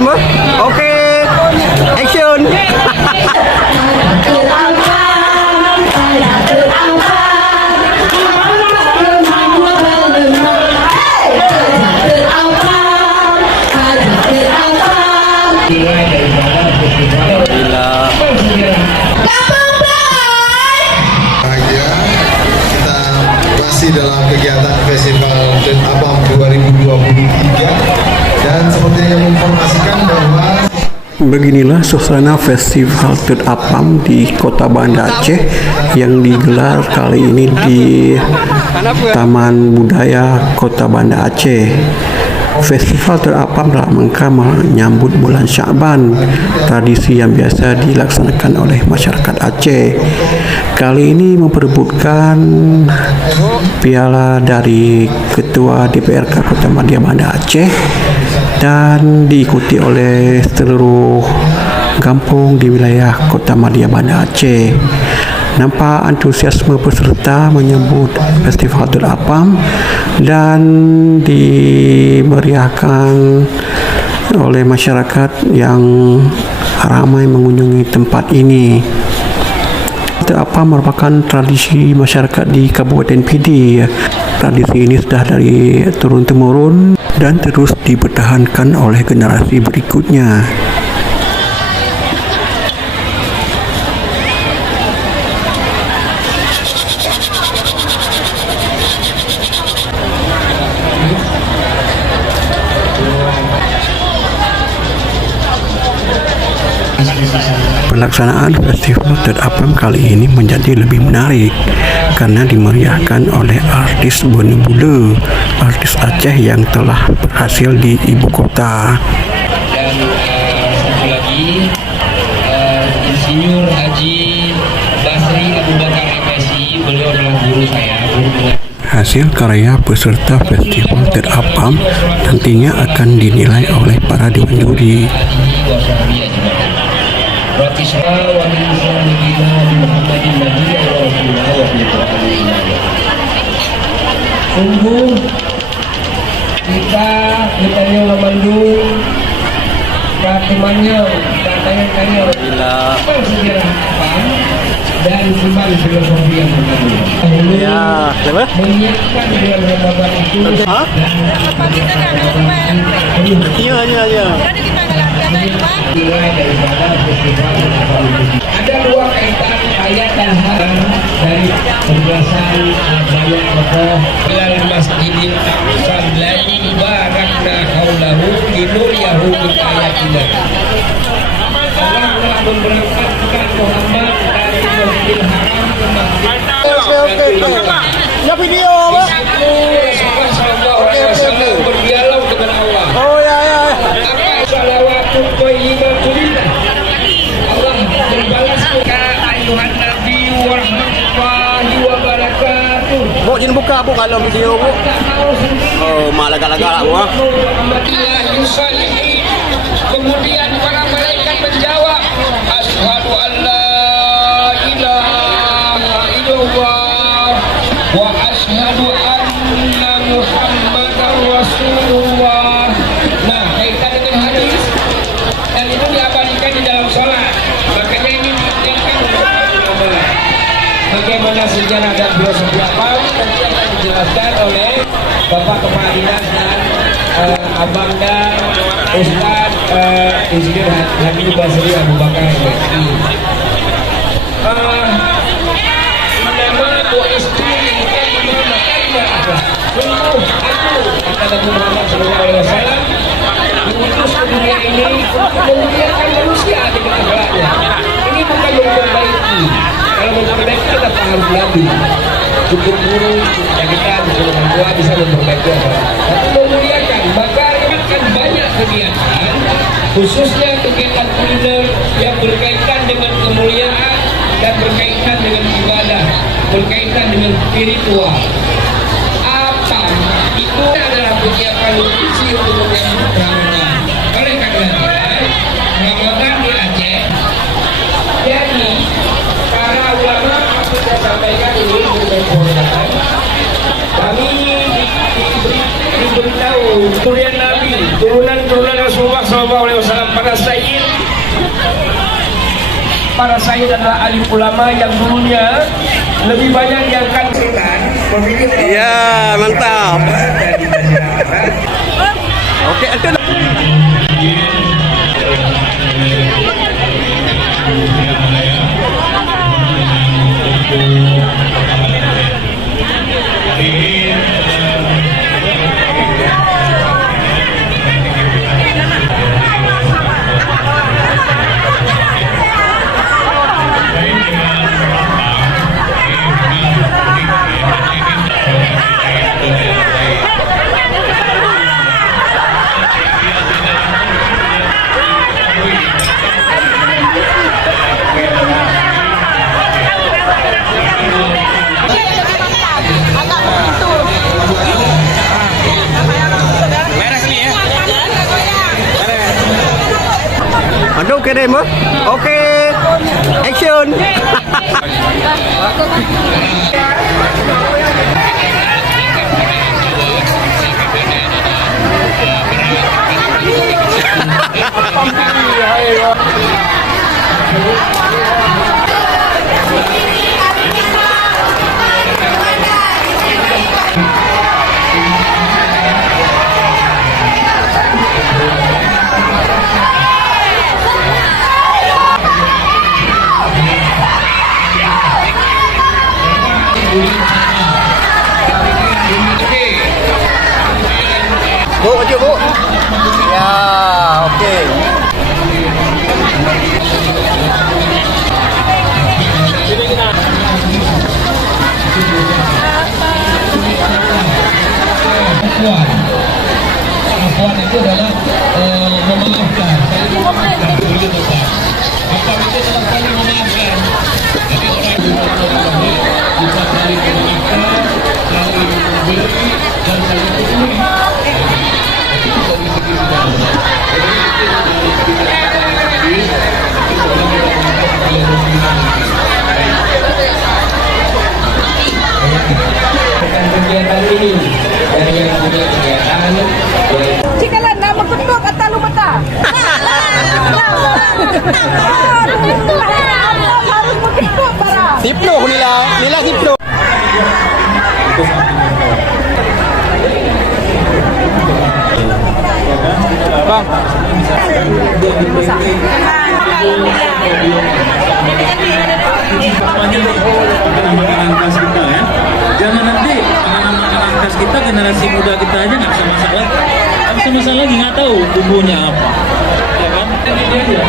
frame. Oke, action. Bahagia, kita masih dalam kegiatan Festival Tut Abang 2023 dan seperti yang menginformasikan bahwa beginilah suasana Festival Tut Apam di Kota Banda Aceh yang digelar kali ini di Taman Budaya Kota Banda Aceh. Festival Tut Apam dalam rangka menyambut bulan Sya'ban, tradisi yang biasa dilaksanakan oleh masyarakat Aceh. Kali ini memperebutkan piala dari Ketua DPRK Kota Madya Banda Aceh dan diikuti oleh seluruh kampung di wilayah Kota Madya Banda Aceh. Nampak antusiasme peserta menyambut Festival Tut Apam dan dimeriahkan oleh masyarakat yang ramai mengunjungi tempat ini. Tut Apam merupakan tradisi masyarakat di Kabupaten Pidi. Tradisi ini sudah dari turun-temurun dan terus dipertahankan oleh generasi berikutnya. Pelaksanaan Festival Tut Apam kali ini menjadi lebih menarik karena dimeriahkan oleh artis Bonebule, artis Aceh yang telah berhasil di ibu kota. Dan satu lagi Insinyur Haji Basri Abu Bakar MSI, beliau adalah guru saya, Hasil karya peserta Festival Tut Apam nantinya akan dinilai oleh para dewan juri. Sungguh kita yang memandung temannya katanya dan cuman filosofi yang berbeda. Ya, siapa? Menyiapkan dengan Ramadan itu Iya. mulai daripada festival ada dua kaitan ayat dan haram dari penjelasan banyak tokoh dalam Masjidil Aqsa alladzi barakna haulahu linuriyahu min ayatina. Allah telah memberangkatkan Muhammad dari Masjidil Haram ke Masjidil Ya video apa? Sallallahu alaihi wasallam berdialog dengan Allah. Oh ya. Salawatun thayyibatun lillah. Allah membalas kepada ayuhan Nabi wa rahmatullahi wa barakatuh. Bu jin buka bu kalau video bu. Oh, malah galak-galak bu. Muhammadiyah yusalihin. Kemudian para malaikat menjawab, asyhadu an la ilaha illallah wa asyhadu anna Muhammadar Rasulullah. Nah, kaitan dengan hadis dan itu diabadikan di dalam sholat. Makanya ini diingatkan untuk ulama. Bagaimana sejarah dan filosofi Apam nanti akan dijelaskan oleh Bapak Kepala Dinas dan Abang dan Ustaz Insinyur Haji Basri Abu Bakar MSI. Nama dua istri Imam Karimah. Sungguh aku kata Nabi Muhammad SAW diutus ke dunia ini untuk memuliakan manusia dengan akhlaknya. Ini bukan memperbaiki. Kalau memperbaiki kita harus Nabi. Cukup guru, kita orang tua bisa memperbaiki akhlak. Tapi memuliakan, maka akan banyak kegiatan, khususnya kegiatan kuliner yang berkaitan dengan kemuliaan dan berkaitan dengan ibadah, berkaitan dengan spiritual. Apa itu adalah kegiatan nutrisi untuk menyambut Ramadan. Oleh karena Ramadan di Aceh, jadi para ulama sudah sampaikan ini berkoordinasi. Kami diberitahu kemuliaan Nabi turunan Rasulullah SAW, para sayyid adalah alim ulama yang dulunya lebih banyak diangkat setan memilih Ya, mantap. dari masyarakat. Oke, itu. Aduh, oke deh, Mbak. Oke. Action. Bu, maju, Bu. Ya, oke. Afwan itu adalah memaafkan, saling memaafkan, begitu Pak. Afwan itu adalah saling memaafkan. Jadi orang bisa saling memaafkan, saling memberi dan saling peduli. Dari segi budaya. Jadi itu dari kita tadi, itu sebenarnya kegiatan ini dari yang punya kegiatan Jika landa berkeduk atau lu beta. Harus berkeduk barang. Tipno nila tipno. Bang. Makanan khas kita ya. Jangan nanti makanan khas kita generasi muda kita aja nggak bisa masak lagi. Nggak bisa masak lagi, nggak tahu bumbunya apa. Ya kan? Ini dia.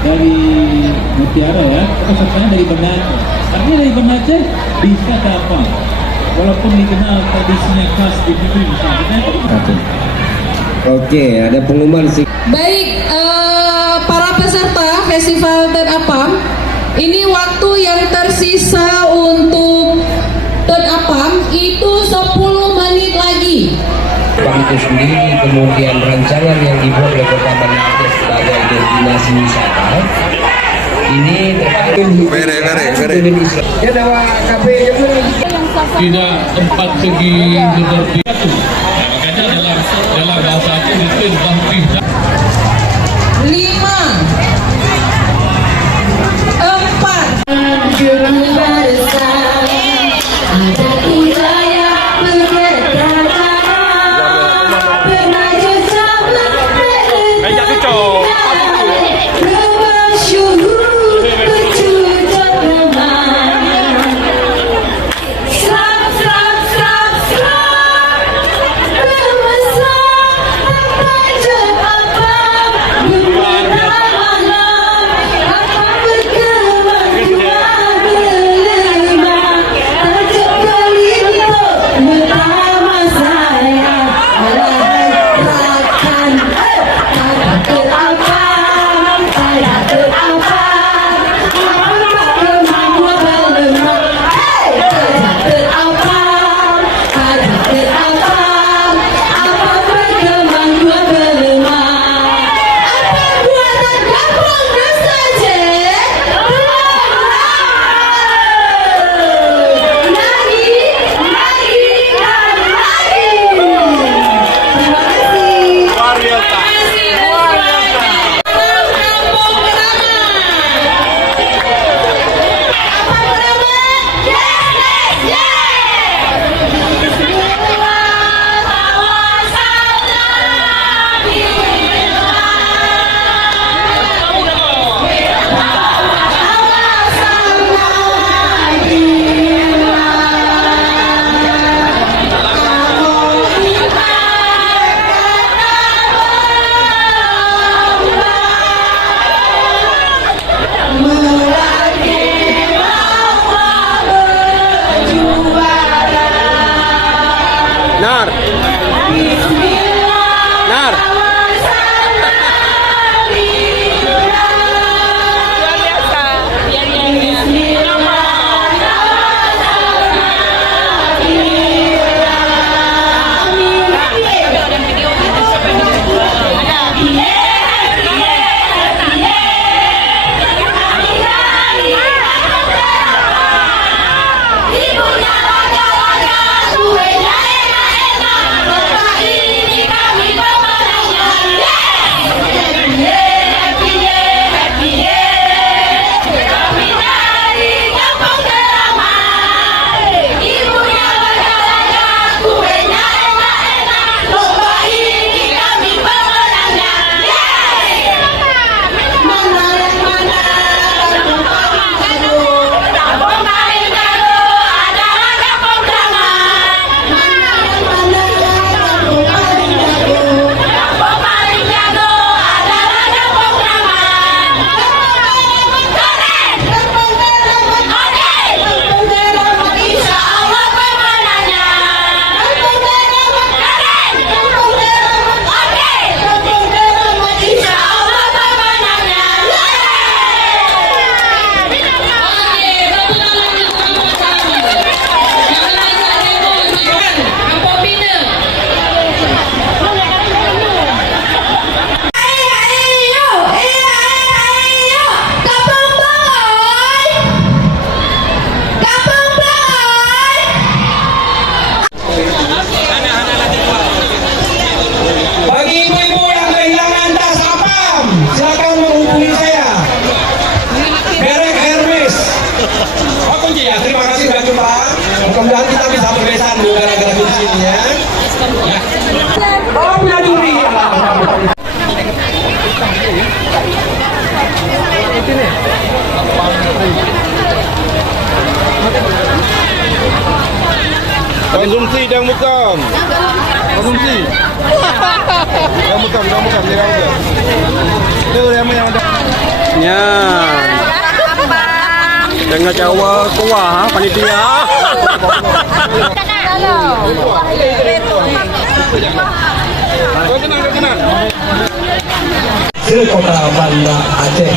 Dari Mutiara ya, pesertanya dari Banda Aceh. Artinya dari Banda Aceh bisa dapat, walaupun dikenal tradisinya khas di negeri misalnya. Oke, ada pengumuman sih. Baik, para peserta Festival Ted Apam, ini waktu yang tersisa untuk Ted Apam itu 10 menit lagi. Itu sendiri, kemudian rancangan yang dibuat oleh Kota Banda Aceh sebagai destinasi wisata ini Indonesia. ya dawa kafe Tidak tempat segi seperti itu. Makanya dalam bahasa Aceh itu tampih. 5, 4, ini ya. Oh, bela diri. Konsumsi dan bukan. Konsumsi. Dan bukan. Itu yang ada. Ya. Dengan Jawa tua ha panitia. Kau kenal. Kota Banda Aceh.